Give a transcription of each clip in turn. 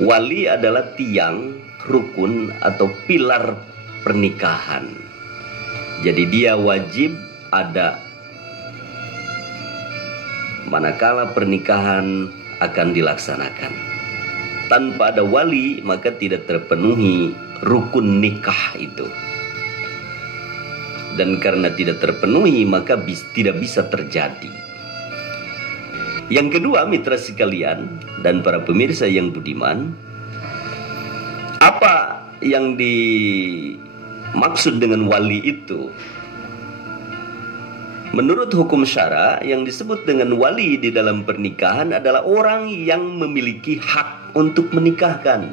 wali adalah tiang, rukun atau pilar pernikahan. Jadi dia wajib ada manakala pernikahan akan dilaksanakan. Tanpa ada wali maka tidak terpenuhi rukun nikah itu. Dan karena tidak terpenuhi maka tidak bisa terjadi. Yang kedua, mitra sekalian dan para pemirsa yang budiman, apa yang dimaksud dengan wali itu? Menurut hukum syara, yang disebut dengan wali di dalam pernikahan adalah orang yang memiliki hak untuk menikahkan.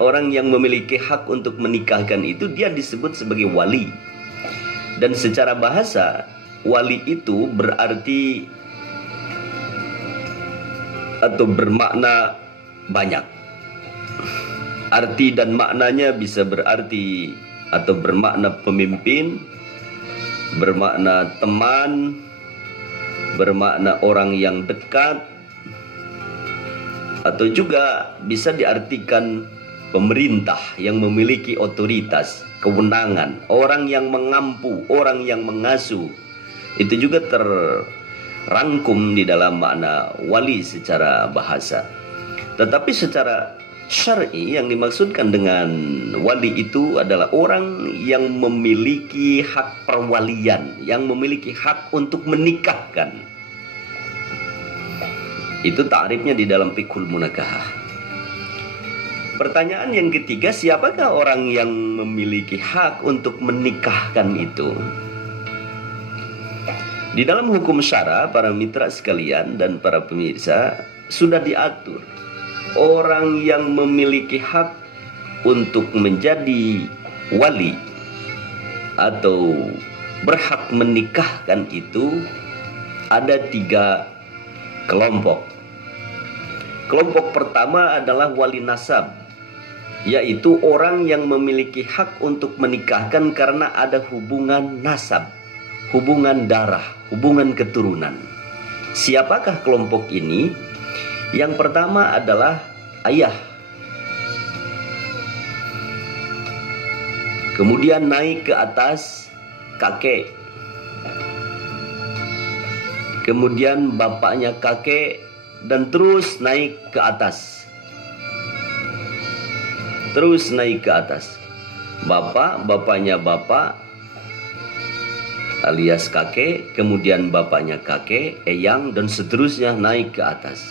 Orang yang memiliki hak untuk menikahkan itu dia disebut sebagai wali. Dan secara bahasa, wali itu berarti atau bermakna banyak. Arti dan maknanya bisa berarti atau bermakna pemimpin, bermakna teman, bermakna orang yang dekat, atau juga bisa diartikan pemerintah yang memiliki otoritas, kewenangan, orang yang mengampu, orang yang mengasuh. Itu juga terrangkum di dalam makna wali secara bahasa. Tetapi secara syar'i yang dimaksudkan dengan wali itu adalah orang yang memiliki hak perwalian, yang memiliki hak untuk menikahkan. Itu ta'rifnya di dalam fiqhul munakahah. Pertanyaan yang ketiga, siapakah orang yang memiliki hak untuk menikahkan itu? Di dalam hukum syara, para mitra sekalian dan para pemirsa, sudah diatur orang yang memiliki hak untuk menjadi wali atau berhak menikahkan itu ada 3 kelompok. Kelompok pertama adalah wali nasab, yaitu orang yang memiliki hak untuk menikahkan karena ada hubungan nasab, hubungan darah, hubungan keturunan. Siapakah kelompok ini? Yang pertama adalah ayah. Kemudian naik ke atas kakek. Kemudian bapaknya kakek dan terus naik ke atas. Terus naik ke atas. Bapaknya bapak alias kakek, kemudian bapaknya kakek, eyang, dan seterusnya naik ke atas.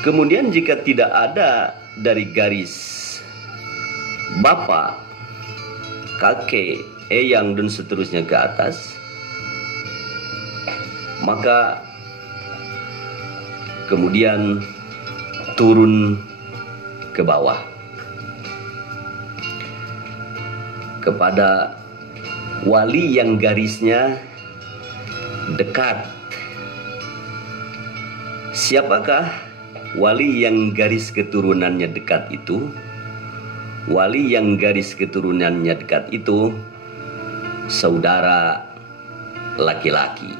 Kemudian jika tidak ada dari garis bapak, kakek, eyang, dan seterusnya ke atas, maka kemudian turun ke bawah kepada wali yang garisnya dekat. Siapakah wali yang garis keturunannya dekat itu? Wali yang garis keturunannya dekat itu saudara laki-laki.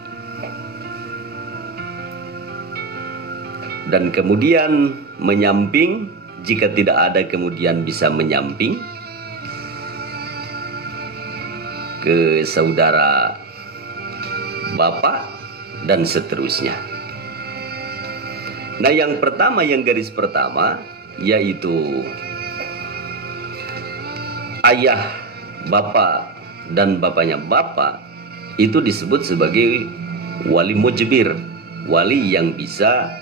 Dan kemudian menyamping, jika tidak ada kemudian bisa menyamping ke saudara bapak dan seterusnya. Nah, yang pertama, yang garis pertama, yaitu ayah, bapak, dan bapaknya bapak, itu disebut sebagai wali mujbir, wali yang bisa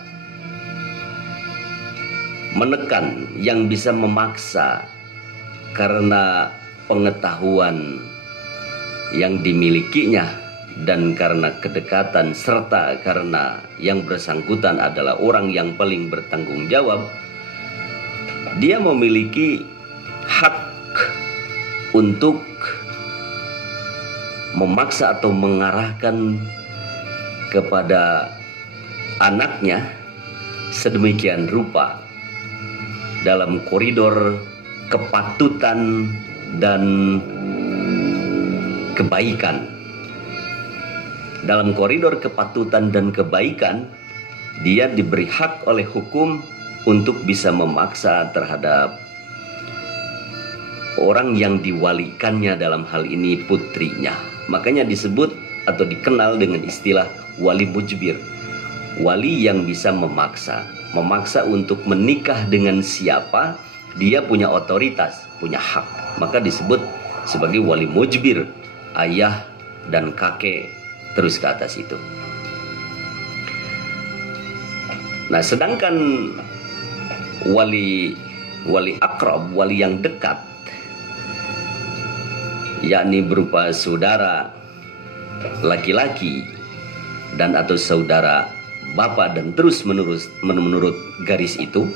menekan, yang bisa memaksa karena pengetahuan yang dimilikinya dan karena kedekatan, serta karena yang bersangkutan adalah orang yang paling bertanggung jawab. Dia memiliki hak untuk memaksa atau mengarahkan kepada anaknya sedemikian rupa dalam koridor kepatutan dan kebaikan. dalam koridor kepatutan dan kebaikan, dia diberi hak oleh hukum untuk bisa memaksa terhadap orang yang diwalikannya, dalam hal ini putrinya. Makanya disebut atau dikenal dengan istilah wali mujbir. Wali yang bisa memaksa untuk menikah dengan siapa, dia punya otoritas, punya hak. Maka disebut sebagai wali mujbir, ayah dan kakek terus ke atas itu. Nah, sedangkan wali akrab, wali yang dekat, yakni berupa saudara laki-laki dan atau saudara bapak dan terus menurut garis itu,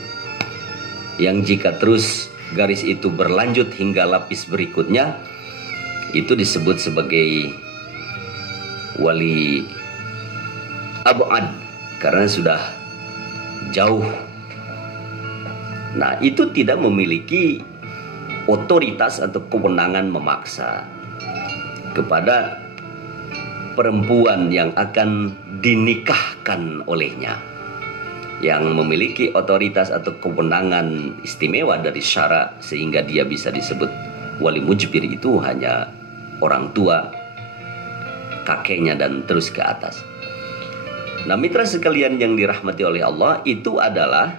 yang jika terus garis itu berlanjut hingga lapis berikutnya, itu disebut sebagai wali ab'ad karena sudah jauh. Nah, itu tidak memiliki otoritas atau kewenangan memaksa kepada perempuan yang akan dinikahkan olehnya. Yang memiliki otoritas atau kewenangan istimewa dari syara sehingga dia bisa disebut wali mujbir itu hanya orang tua, kakeknya dan terus ke atas. Nah, mitra sekalian yang dirahmati oleh Allah, itu adalah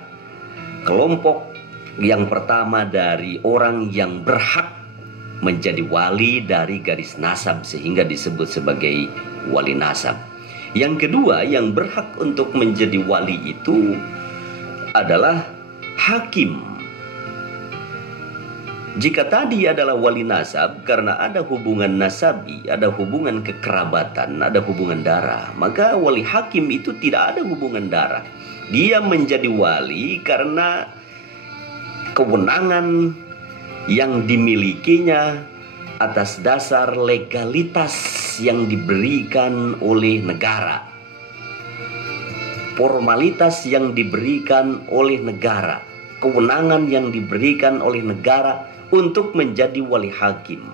kelompok yang pertama dari orang yang berhak menjadi wali dari garis nasab sehingga disebut sebagai wali nasab. Yang kedua yang berhak untuk menjadi wali itu adalah hakim. Jika tadi adalah wali nasab karena ada hubungan nasabi, ada hubungan kekerabatan, ada hubungan darah, maka wali hakim itu tidak ada hubungan darah. Dia menjadi wali karena kewenangan yang dimilikinya atas dasar legalitas yang diberikan oleh negara, formalitas yang diberikan oleh negara, kewenangan yang diberikan oleh negara untuk menjadi wali hakim.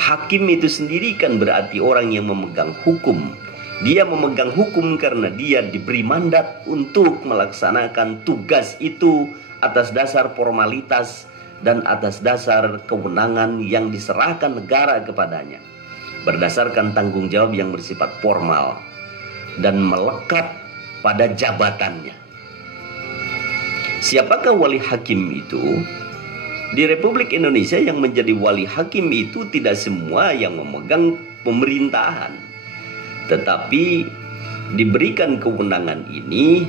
Hakim itu sendiri kan berarti orang yang memegang hukum. Dia memegang hukum karena dia diberi mandat untuk melaksanakan tugas itu atas dasar formalitas dan atas dasar kewenangan yang diserahkan negara kepadanya, berdasarkan tanggung jawab yang bersifat formal dan melekat pada jabatannya. Siapakah wali hakim itu? Di Republik Indonesia yang menjadi wali hakim itu tidak semua yang memegang pemerintahan, tetapi diberikan kewenangan ini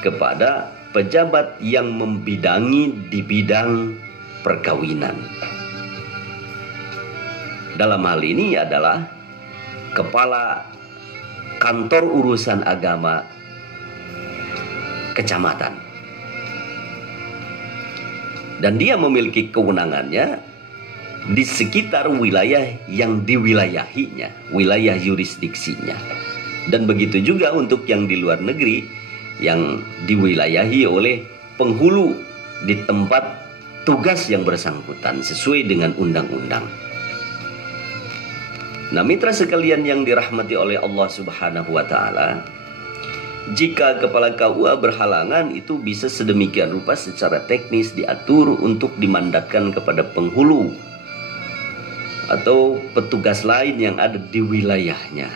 kepada pejabat yang membidangi di bidang perkawinan. Dalam hal ini adalah kepala kantor urusan agama kecamatan. Dan dia memiliki kewenangannya di sekitar wilayah yang diwilayahinya, wilayah yurisdiksinya. Dan begitu juga untuk yang di luar negeri yang diwilayahi oleh penghulu di tempat tugas yang bersangkutan sesuai dengan undang-undang. Nah, mitra sekalian yang dirahmati oleh Allah Subhanahu wa taala, jika kepala KUA berhalangan, itu bisa sedemikian rupa secara teknis diatur untuk dimandatkan kepada penghulu atau petugas lain yang ada di wilayahnya.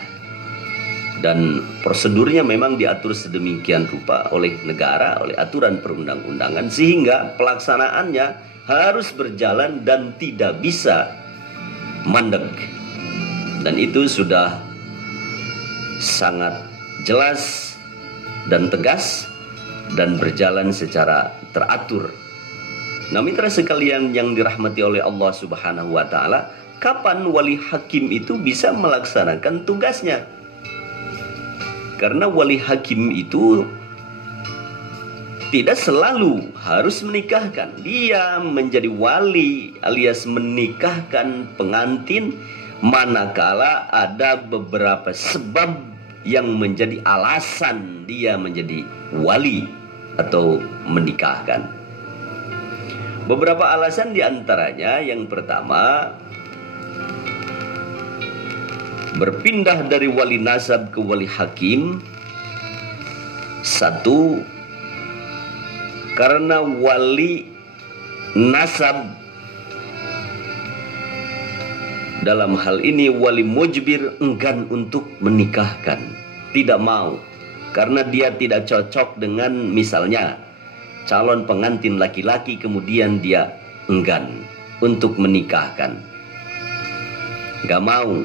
Dan prosedurnya memang diatur sedemikian rupa oleh negara, oleh aturan perundang-undangan, sehingga pelaksanaannya harus berjalan dan tidak bisa mandek. Dan itu sudah sangat jelas dan tegas dan berjalan secara teratur. Nah, mitra sekalian yang dirahmati oleh Allah Subhanahu wa taala, kapan wali hakim itu bisa melaksanakan tugasnya? Karena wali hakim itu tidak selalu harus menikahkan. Dia menjadi wali alias menikahkan pengantin manakala ada beberapa sebab yang menjadi alasan dia menjadi wali atau menikahkan. Beberapa alasan diantaranya, yang pertama, Berpindah dari wali nasab ke wali hakim, satu, karena wali nasab dalam hal ini wali mujbir enggan untuk menikahkan, tidak mau, karena dia tidak cocok dengan misalnya calon pengantin laki-laki, kemudian dia enggan untuk menikahkan, gak mau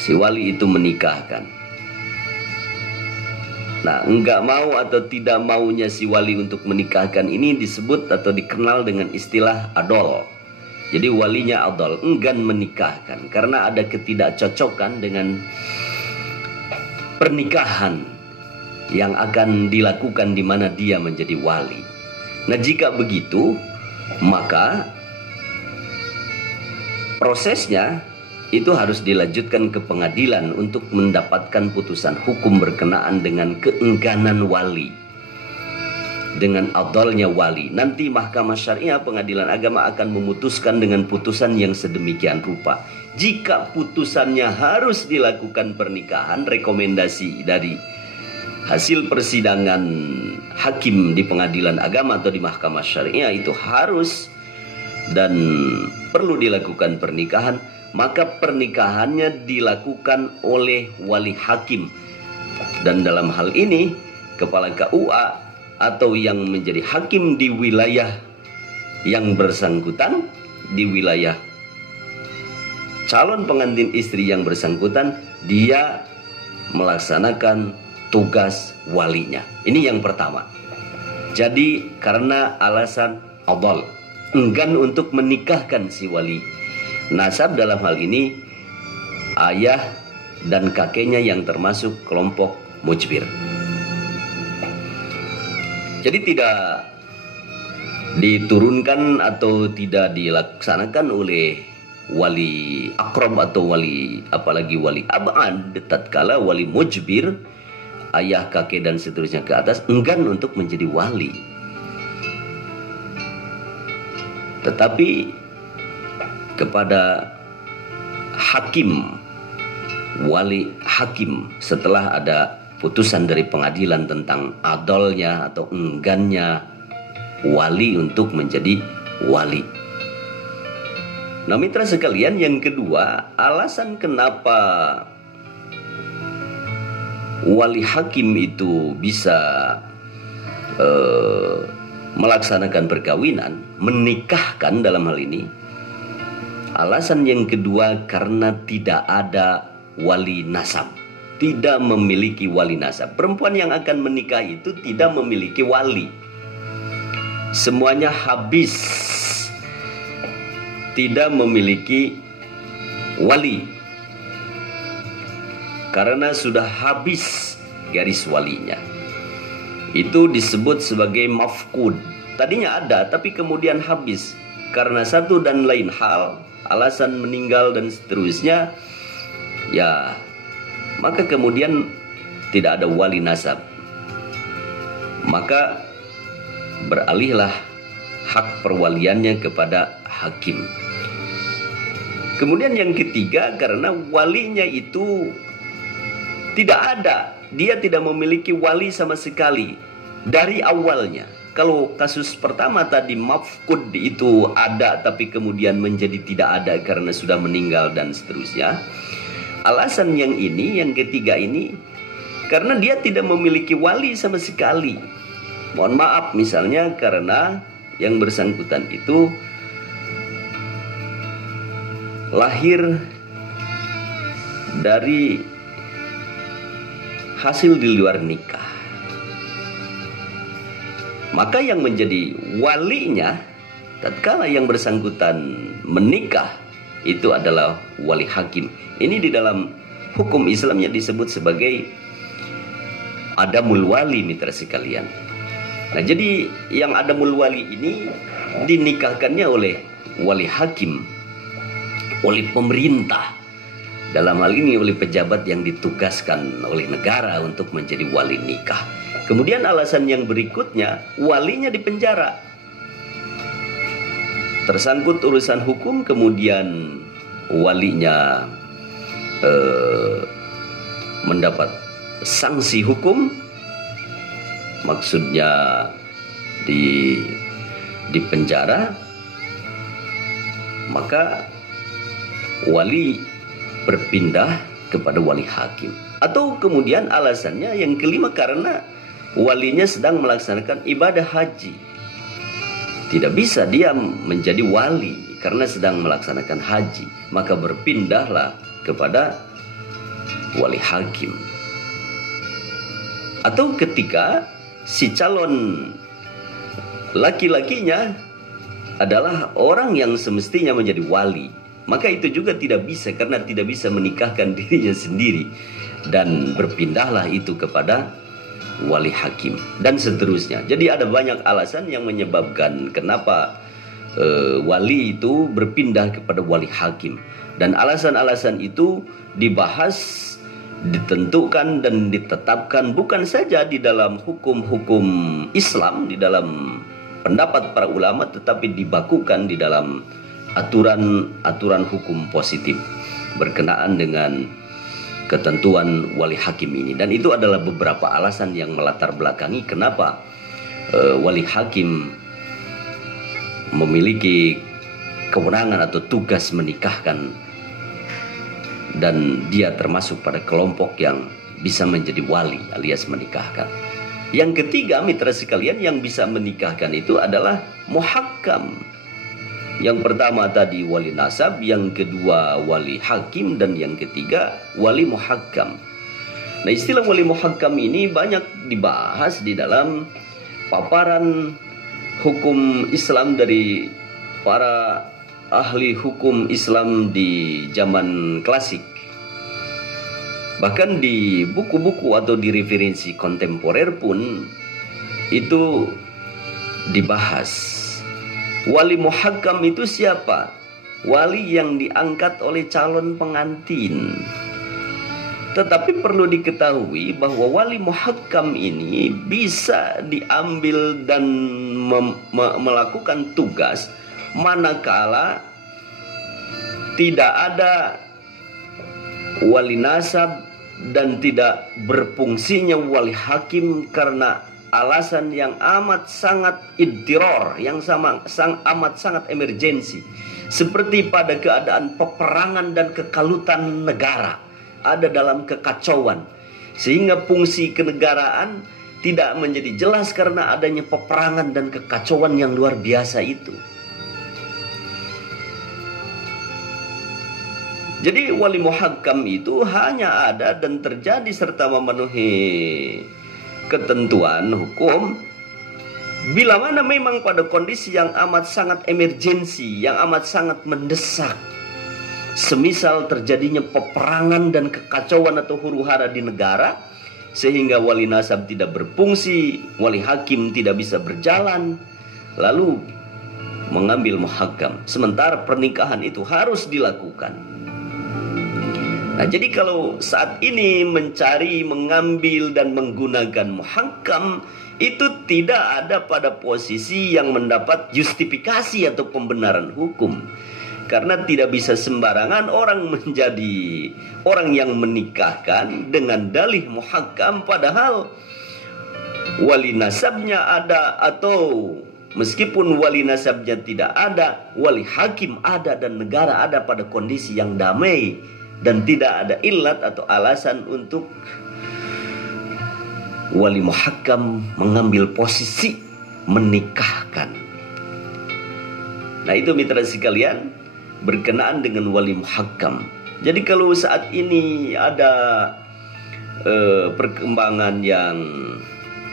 si wali itu menikahkan. Nah, enggak mau atau tidak maunya si wali untuk menikahkan ini disebut atau dikenal dengan istilah adol. Jadi walinya adol, enggan menikahkan karena ada ketidakcocokan dengan pernikahan yang akan dilakukan di mana dia menjadi wali. Nah, jika begitu, maka prosesnya itu harus dilanjutkan ke pengadilan untuk mendapatkan putusan hukum berkenaan dengan keengganan wali, dengan adolnya wali. Nanti Mahkamah Syariah Pengadilan Agama akan memutuskan dengan putusan yang sedemikian rupa. Jika putusannya harus dilakukan pernikahan, rekomendasi dari hasil persidangan hakim di Pengadilan Agama atau di Mahkamah Syariah itu harus dan perlu dilakukan pernikahan, maka pernikahannya dilakukan oleh wali hakim. Dan dalam hal ini kepala KUA atau yang menjadi hakim di wilayah yang bersangkutan, di wilayah calon pengantin istri yang bersangkutan, dia melaksanakan tugas walinya. Ini yang pertama. Jadi karena alasan adol, enggan untuk menikahkan si wali nasab, dalam hal ini ayah dan kakeknya yang termasuk kelompok mujbir. Jadi tidak diturunkan atau tidak dilaksanakan oleh wali akrob atau wali, apalagi wali abad, tatkala wali mujbir, ayah, kakek dan seterusnya ke atas, enggan untuk menjadi wali. Tetapi kepada hakim, wali hakim, setelah ada putusan dari pengadilan tentang adolnya atau enggannya wali untuk menjadi wali. Nah, mitra sekalian, yang kedua, alasan kenapa wali hakim itu bisa melaksanakan perkawinan, menikahkan dalam hal ini, alasan yang kedua karena tidak ada wali nasab, tidak memiliki wali nasab. Perempuan yang akan menikah itu tidak memiliki wali, semuanya habis, tidak memiliki wali karena sudah habis garis walinya. Itu disebut sebagai mafkud. Tadinya ada tapi kemudian habis karena satu dan lain hal, alasan meninggal dan seterusnya, ya maka kemudian tidak ada wali nasab, maka beralihlah hak perwaliannya kepada hakim. Kemudian yang ketiga, karena walinya itu tidak ada, dia tidak memiliki wali sama sekali dari awalnya. Kalau kasus pertama tadi mafkud itu ada tapi kemudian menjadi tidak ada karena sudah meninggal dan seterusnya. Alasan yang ini, yang ketiga ini, karena dia tidak memiliki wali sama sekali. Mohon maaf, misalnya karena yang bersangkutan itu lahir dari hasil di luar nikah, maka yang menjadi walinya tatkala yang bersangkutan menikah itu adalah wali hakim. Ini di dalam hukum Islamnya disebut sebagai adamul wali, mitra sekalian. Nah, jadi yang adamul wali ini dinikahkannya oleh wali hakim, oleh pemerintah, dalam hal ini oleh pejabat yang ditugaskan oleh negara untuk menjadi wali nikah. Kemudian alasan yang berikutnya, walinya dipenjara, tersangkut urusan hukum, kemudian walinya mendapat sanksi hukum, maksudnya di penjara, maka wali berpindah kepada wali hakim. Atau kemudian alasannya yang kelima, karena walinya sedang melaksanakan ibadah haji. Tidak bisa dia menjadi wali karena sedang melaksanakan haji, maka berpindahlah kepada wali hakim. Atau ketika si calon laki-lakinya adalah orang yang semestinya menjadi wali, maka itu juga tidak bisa karena tidak bisa menikahkan dirinya sendiri, dan berpindahlah itu kepada wali hakim, dan seterusnya. Jadi ada banyak alasan yang menyebabkan kenapa wali itu berpindah kepada wali hakim, dan alasan-alasan itu dibahas, ditentukan dan ditetapkan bukan saja di dalam hukum-hukum Islam, di dalam pendapat para ulama, tetapi dibakukan di dalam aturan hukum positif berkenaan dengan ketentuan wali hakim ini. Dan itu adalah beberapa alasan yang melatar belakangi kenapa wali hakim memiliki kewenangan atau tugas menikahkan, dan dia termasuk pada kelompok yang bisa menjadi wali alias menikahkan. Yang ketiga, mitra sekalian, yang bisa menikahkan itu adalah muhakkam. Yang pertama tadi wali nasab, yang kedua wali hakim, dan yang ketiga wali muhakkam. Nah, istilah wali muhakkam ini banyak dibahas di dalam paparan hukum Islam dari para ahli hukum Islam di zaman klasik. Bahkan di buku-buku atau di referensi kontemporer pun itu dibahas. Wali muhakkam itu siapa? Wali yang diangkat oleh calon pengantin. Tetapi perlu diketahui bahwa wali muhakkam ini bisa diambil dan melakukan tugas manakala tidak ada wali nasab dan tidak berfungsinya wali hakim karena alasan yang amat sangat iddiror, yang amat sangat emergensi, seperti pada keadaan peperangan dan kekalutan negara ada dalam kekacauan, sehingga fungsi kenegaraan tidak menjadi jelas karena adanya peperangan dan kekacauan yang luar biasa itu. Jadi wali muhakkam itu hanya ada dan terjadi serta memenuhi ketentuan hukum bila mana memang pada kondisi yang amat sangat emergensi, yang amat sangat mendesak, semisal terjadinya peperangan dan kekacauan atau huru-hara di negara sehingga wali nasab tidak berfungsi, wali hakim tidak bisa berjalan, lalu mengambil muhakkam, sementara pernikahan itu harus dilakukan. Nah, jadi kalau saat ini mencari, mengambil dan menggunakan muhakkam, itu tidak ada pada posisi yang mendapat justifikasi atau pembenaran hukum. Karena tidak bisa sembarangan orang menjadi orang yang menikahkan dengan dalih muhakkam, padahal wali nasabnya ada, atau meskipun wali nasabnya tidak ada, wali hakim ada dan negara ada pada kondisi yang damai, dan tidak ada ilat atau alasan untuk wali muhakkam mengambil posisi menikahkan. Nah, itu mitra sekalian berkenaan dengan wali muhakkam. Jadi kalau saat ini ada perkembangan yang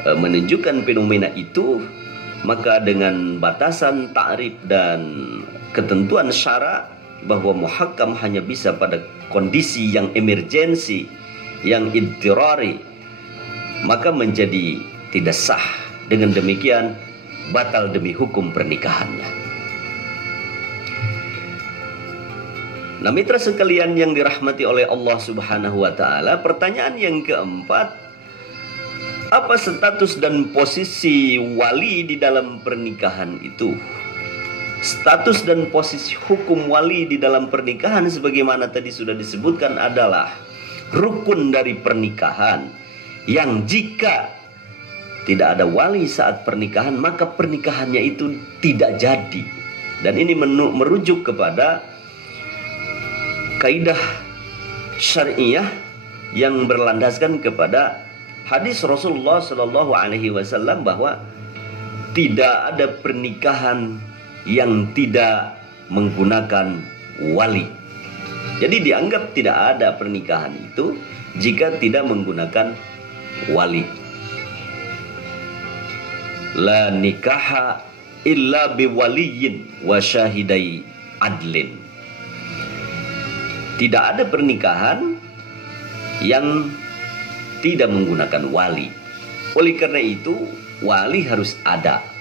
menunjukkan fenomena itu, maka dengan batasan ta'rif dan ketentuan syara bahwa muhakkam hanya bisa pada kondisi yang emergensi, yang idtirari, maka menjadi tidak sah. Dengan demikian batal demi hukum pernikahannya. Nah, mitra sekalian yang dirahmati oleh Allah Subhanahu wa taala, pertanyaan yang keempat, apa status dan posisi wali di dalam pernikahan itu? Status dan posisi hukum wali di dalam pernikahan sebagaimana tadi sudah disebutkan adalah rukun dari pernikahan yang jika tidak ada wali saat pernikahan maka pernikahannya itu tidak jadi. Dan ini merujuk kepada kaidah syariah yang berlandaskan kepada hadis Rasulullah Shallallahu Alaihi Wasallam bahwa tidak ada pernikahan yang tidak menggunakan wali. Jadi dianggap tidak ada pernikahan itu jika tidak menggunakan wali. La nikaha illa biwaliyin wa syahidai adlin. Tidak ada pernikahan yang tidak menggunakan wali. Oleh karena itu, wali harus ada.